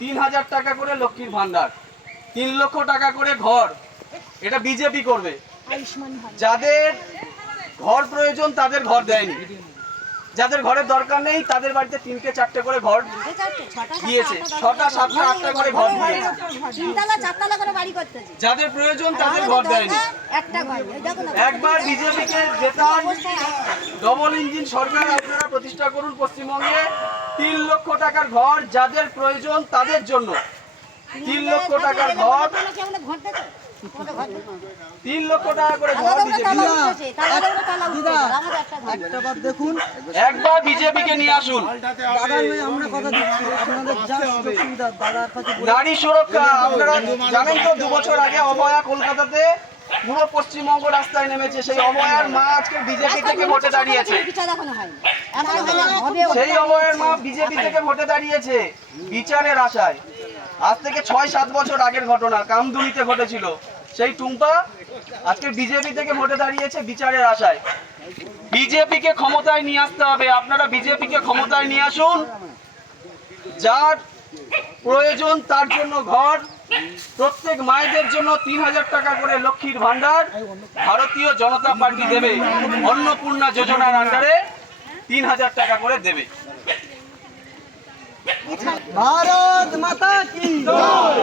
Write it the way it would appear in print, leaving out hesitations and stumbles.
3000 টাকা করে লক্ষ্মীর ভান্ডার, 3 লক্ষ টাকা করে ঘর। এটা বিজেপি করবে। যাদের ঘর প্রয়োজন তাদের ঘর দেয়নি, যাদের ঘরের দরকার নেই তাদের বাড়িতে 3টে 4টে করে ঘর দিয়েছে, 6টা 7টা 8টা করে ঘর দিয়েছে। যাদের প্রয়োজন তাদের ঘর দেয়নি। একবার বিজেপিকে জেতান, ডবল ইঞ্জিন সরকার আপনারা প্রতিষ্ঠা করুন পশ্চিমবঙ্গে। 3 লক্ষ টাকার ঘর যাদের প্রয়োজন তাদের জন্য, 3 লক্ষ টাকার ঘর, 3 লক্ষ টাকা করে ঘর দেখুন, একবার বিজেপিকে নিয়ে আসুন। নারী সুরক্ষা আপনারা জানেন তো, 2 বছর আগে অভয়া কলকাতাতে পুরো পশ্চিমবঙ্গ রাস্তায় নেমেছে। সেই অভয়ার মা আজকে বিজেপি থেকে ভোটে দাঁড়িয়েছে। সেই অভয়ার মা বিজেপি থেকে ভোটে দাঁড়িয়েছে বিচারের আশায়। আজ থেকে 6-7 বছর আগের ঘটনা, কামদুনিতে ঘটেছিল। সেই টুম্পা আজকে বিজেপি থেকে ভোটে দাঁড়িয়েছে বিচারের আশায়। বিজেপিকে ক্ষমতায় নিয়ে আসতে হবে। আপনারা বিজেপিকে ক্ষমতায় নিয়ে আসুন। যার প্রয়োজন তার জন্য ঘর, প্রত্যেক মায়েদের জন্য 3000 টাকা করে লক্ষ্মীর ভান্ডার ভারতীয় জনতা পার্টি দেবে। অন্নপূর্ণা যোজনার আন্ডারে 3000 টাকা করে দেবে। ভারত মাতা কি জয়।